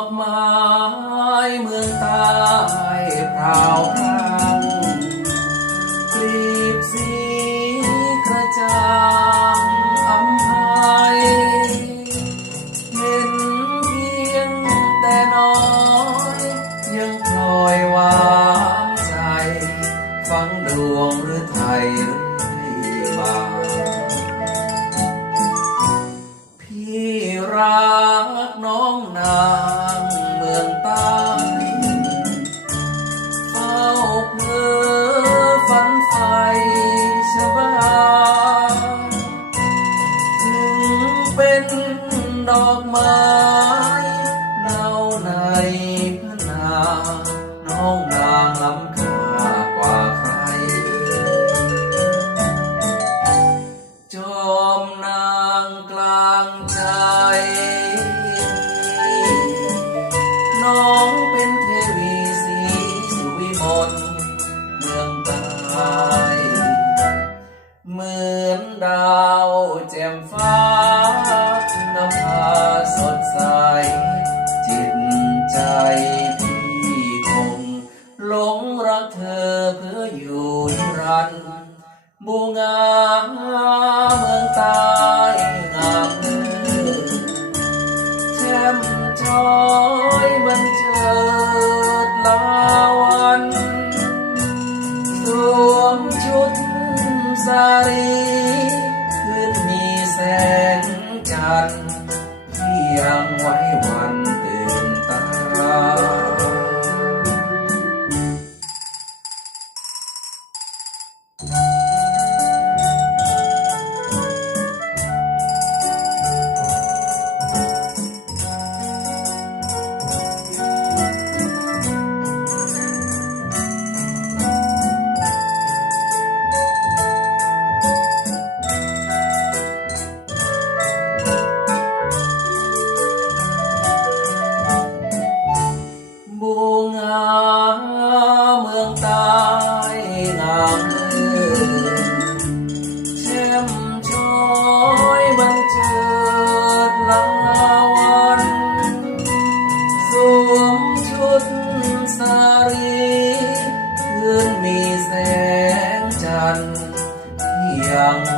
อกไม้เมืองใต้พราวพรังกลีบสีกระจ่างอำไพเห็นเพียงแต่น้อยยังพลอยวางใจ ฟังดวงหรือไทยมาพี่รักน้องนา เป็นดอกไม้เน่าในพนาน้องนางล้ำค่ากว่าใคร จอมนางกลางใจ น้องเป็นเทวีสีสุวิมลเมืองตายเหมือนดาวแจ่มฟ้า นำพาสดใส จิตใจพี่คงหลงรักเธอเพื่ออยู่นิรันดร์บูงามเมืองใต้งามเลิศแช่มช้อยบันเจิดลาวันสวมชุดสารีคืนมีแสงจันทร์ ที่ยังไว้ ได้นางเอ๋ยเช่มช้อยบันเจิดลาวันสวมชุดสารีคืนมีแสงจันทร์ยัง